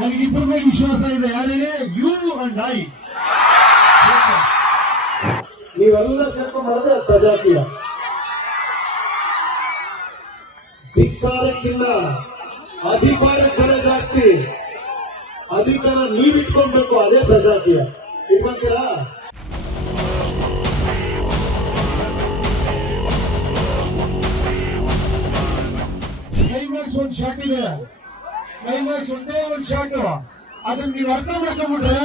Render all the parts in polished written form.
ನನಗಿಬ್ಬರ ಮೇಲೆ ವಿಶ್ವಾಸ ಇದೆ. ಯಾರೇನೆ ಯು ಅಂಡ್ ಐ. ನೀವೆಲ್ಲ ಸೇರ್ಕೊಂಡು ಮಾಡಿದ್ರೆ ಪ್ರಜಾಕೀಯ. ಧಿಕ್ಕಾರಕ್ಕಿಂತ ಅಧಿಕಾರಕ್ಕರ ಜಾಸ್ತಿ. ಅಧಿಕಾರ ನೀವಿಟ್ಕೊಬೇಕು, ಅದೇ ಪ್ರಜಾಕೀಯ. ಇಟ್ಕೊಂತೀರಾ? ಕ್ಲೈಮ್ಯಾಕ್ಸ್ ಒಂದು ಶಾಟ್ ಇದೆ. ಕ್ಲೈಮ್ಯಾಕ್ಸ್ ಒಂದೇ ಒಂದು ಶಾಟ್. ಅದನ್ನ ನೀವು ಅರ್ಥ ಮಾಡ್ಕೊಂಡ್ಬಿಟ್ರೆ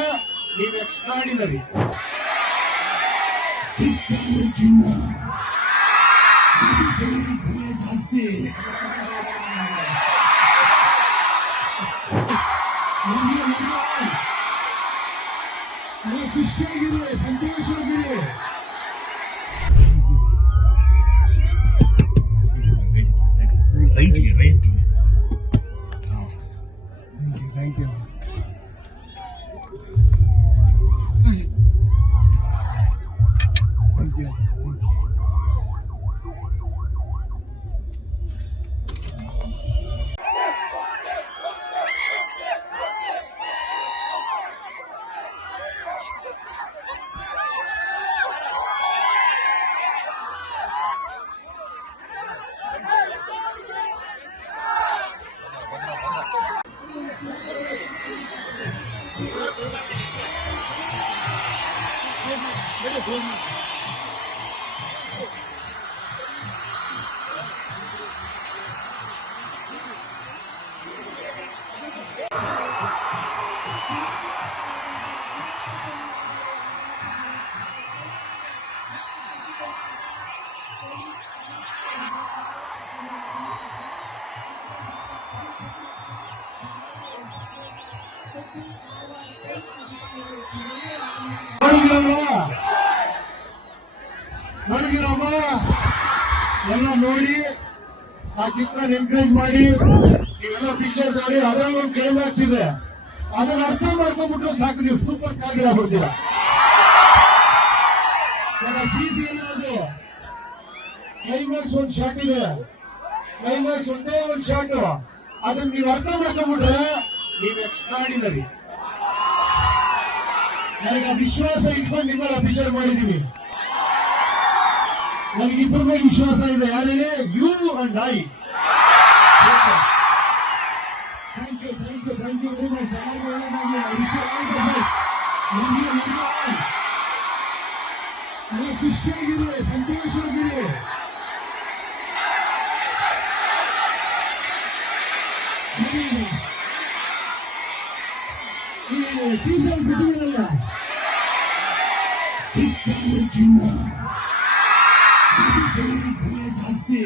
ನೀವು ಎಕ್ಸ್ಟ್ರಾಡಿನರಿ. ಜಾಸ್ತಿ ಖುಷಿಯಾಗಿರಿ, ಸಂತೋಷವಾಗಿರಿ. ರೈಟ್. Thank you. ನೋಡಿದಿರಮ್ಮ, ಎಲ್ಲ ನೋಡಿ ಆ ಚಿತ್ರ ಎನ್ಕರೇಜ್ ಮಾಡಿ, ನೀವೆಲ್ಲ ಪಿಕ್ಚರ್ ನೋಡಿ. ಅದರಲ್ಲಿ ಒಂದು ಕ್ಲೈಮ್ಯಾಕ್ಸ್ ಇದೆ. ಅದನ್ನ ಅರ್ಥ ಮಾಡ್ಕೊಂಡ್ಬಿಟ್ರು ಸಾಕು, ನೀವು ಸೂಪರ್ ಸ್ಟಾರ್ ಗಿಡ ಕೊಡ್ತೀರಾ. ಅದು ಕ್ಲೈಮ್ಯಾಕ್ಸ್ ಒಂದು ಶಾಟ್ ಇದೆ. ಕ್ಲೈಮ್ಯಾಕ್ಸ್ ಒಂದೇ ಒಂದು ಶಾಟ್. ಅದನ್ನ ನೀವು ಅರ್ಥ ಮಾಡ್ಕೊಂಡ್ಬಿಟ್ರೆ ನೀವು ಎಕ್ಸ್ಟ್ರಾಡಿನರಿ. ನನಗೆ ಆ ವಿಶ್ವಾಸ ಇಟ್ಕೊಂಡು ನಿಮ್ಮಲ್ಲ ಪಿಕ್ಚರ್ ಮಾಡಿದೀವಿ. ನನಗಿಬ್ಬರ ಮೇಲೆ ವಿಶ್ವಾಸ ಇದೆ. ಯಾರೇನೆ you and I. Thank you very much. ಚೆನ್ನಾಗಿ ಒಳ್ಳೆದಾಗಲಿ. ಖುಷಿಯಾಗಿರಿ, ಸಂತೋಷವಾಗಿರಿ. ಟೀಸರ್ ಬಿಟ್ಟಿರಲ್ಲ. ಜಾಸ್ತಿ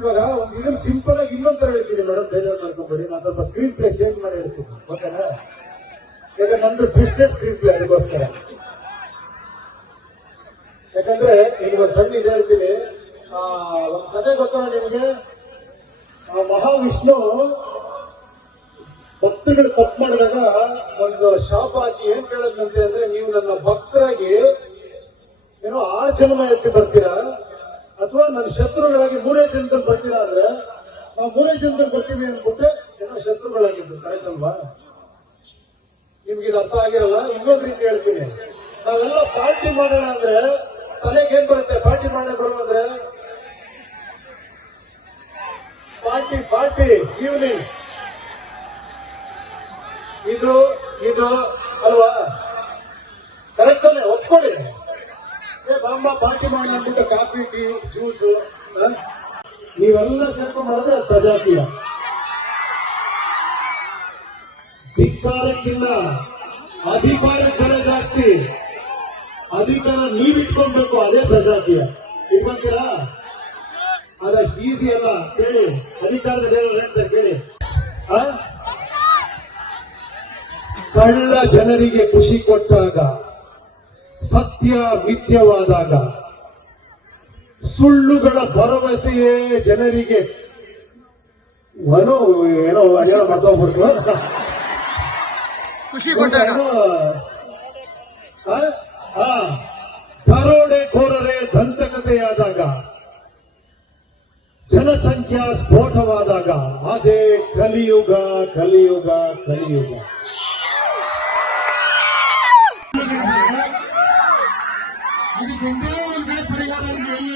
ಇವಾಗ ಒಂದು ಇದನ್ನ ಸಿಂಪಲ್ ಆಗಿ ಇನ್ನೊಂದರ ಹೇಳ್ತೀನಿ ಮೇಡಮ್, ಬೇಜಾರು ಮಾಡ್ಕೊಂಬೇಡಿ. ನಾನು ಸ್ವಲ್ಪ ಸ್ಕ್ರೀನ್ ಪ್ಲೇ ಚೇಂಜ್ ಮಾಡಿ ಹೇಳ್ತೀನಿ, ಓಕೆನಾ? ಯಾಕಂದ್ರೆ ನಂದು ಟ್ವಿಸ್ಟೆಡ್ ಸ್ಕ್ರೀನ್ ಪ್ಲೇ, ಅದಕ್ಕೋಸ್ಕರ. ಯಾಕಂದ್ರೆ ನಿಮ್ಗೊಂದು ಸಣ್ಣ ಇದು ಹೇಳ್ತೀನಿ. ಒಂದು ಕಥೆ ಗೊತ್ತಾ ನಿಮ್ಗೆ? ಮಹಾವಿಷ್ಣು ಭಕ್ತಗಳು ತಪ್ಪು ಮಾಡಿದಾಗ ಒಂದು ಶಾಪ ಹಾಕಿ ಏನ್ ಕೇಳದಂತೆ ಅಂದ್ರೆ, ನೀವು ನನ್ನ ಭಕ್ತರಾಗಿ ಏನೋ 6 ಜನ್ಮ ಎತ್ತಿ ಬರ್ತೀರಾ, ಅಥವಾ ನನ್ನ ಶತ್ರುಗಳಾಗಿ 3 ಜನ್ಮದಲ್ಲಿ ಬರ್ತೀರಾ ಅಂದ್ರೆ ನಾವು 3 ಜನ್ಮದಲ್ಲಿ ಬರ್ತೀವಿ ಅನ್ಬಿಟ್ಟೆ ಏನೋ ಶತ್ರುಗಳಾಗಿದ್ದು. ಕರೆಕ್ಟ್ ಅಲ್ವಾ? ನಿಮ್ಗೆ ಇದು ಅರ್ಥ ಆಗಿರಲ್ಲ. ಇನ್ನೊಂದು ರೀತಿ ಹೇಳ್ತೀನಿ. ನಾವೆಲ್ಲ ಪಾರ್ಟಿ ಮಾಡೋಣ ಅಂದ್ರೆ ತಲೆಗೆ ಏನ್ ಬರುತ್ತೆ? ಪಾರ್ಟಿ ಮಾಡೋಣ ಬರುವ ಅಂದ್ರೆ ಪಾರ್ಟಿ ಈವ್ನಿಂಗ್ ಇದು ಅಲ್ವಾ? ಕರೆಕ್ಟ್ ತಾನೆ? ಒಪ್ಕೊಳ್ಳಿ. ಬಾಂಬ ಪಾರ್ಟಿ ಮಾಡೋಣ ಅಂದ್ಬಿಟ್ಟು ಕಾಫಿ, ಟೀ, ಜ್ಯೂಸು ನೀವೆಲ್ಲ ಸೇರ್ಕೊಂಡು ಮಾಡಿದ್ರೆ ಪ್ರಜಾಕೀಯ. ಧಿಕ್ಕಾರಕ್ಕಿಂತ ಅಧಿಕಾರಕ್ಕರ ಜಾಸ್ತಿ. ಅಧಿಕಾರ ನೀವಿಟ್ಕೊಬೇಕು, ಅದೇ ಪ್ರಜಾಕೀಯ. ಇಟ್ಕೊಂತೀರಾ? ಅದಷ್ಟು ಈಸಿ ಅಲ್ಲ. ಕೇಳಿ, ಅಧಿಕಾರದಲ್ಲಿ ಏನು ಹೇಳ್ತಾರೆ ಕೇಳಿ. ಕಳ್ಳ ಜನರಿಗೆ ಖುಷಿ ಕೊಟ್ಟಾಗ, ಸತ್ಯ ಮಿಥ್ಯವಾದಾಗ, ಸುಳ್ಳುಗಳ ಭರವಸೆಯೇ ಜನರಿಗೆ ಏನೋ ಮರ್ತೋಗ್ಬಿಡ್ತು. ಖುಷಿ ಕೊಟ್ಟಾಗ ದರೋಡೆಕೋರರೇ ದಂತಕತೆಯಾದಾಗ, ಜನಸಂಖ್ಯಾ ಸ್ಫೋಟವಾದಾಗ, ಅದೇ ಕಲಿಯುಗ ಕಲಿಯುಗ ಕಲಿಯುಗ. ಅದಕ್ಕೆ ಒಂದೇ ಒಂದು ಕಡೆ ಪರಿಹಾರ ಎಲ್ಲಿ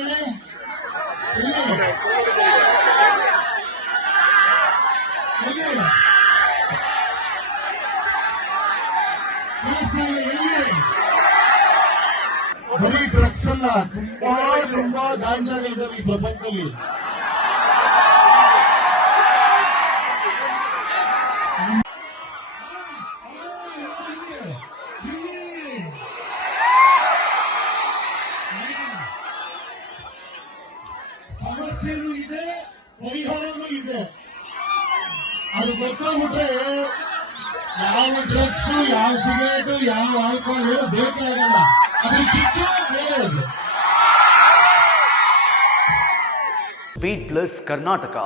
ಬರೀ ಡ್ರಗ್ಸ್ ಅಲ್ಲ, ತುಂಬಾ ತುಂಬಾ ಗಾಂಜಾಗಳಿದ್ದಾವೆ ಈ ಪ್ರಪಂಚದಲ್ಲಿ. ಸಮಸ್ಯೆನೂ ಇದೆ, ಪರಿಹಾರನೂ ಇದೆ. ಅದು ಗೊತ್ತಾಗ್ಬಿಟ್ರೆ ಯಾವ ಡ್ರಗ್ಸ್, ಯಾವ ಸಿಗರೇಟು, ಯಾವ ಆಲ್ಕೋಹಾಲ್ ಏನು ಬೇಕಾಗಲ್ಲ. ಅದ್ರ ಕಿತ್ತು ಬೇರೆ ಅದು. Speed Plus Karnataka.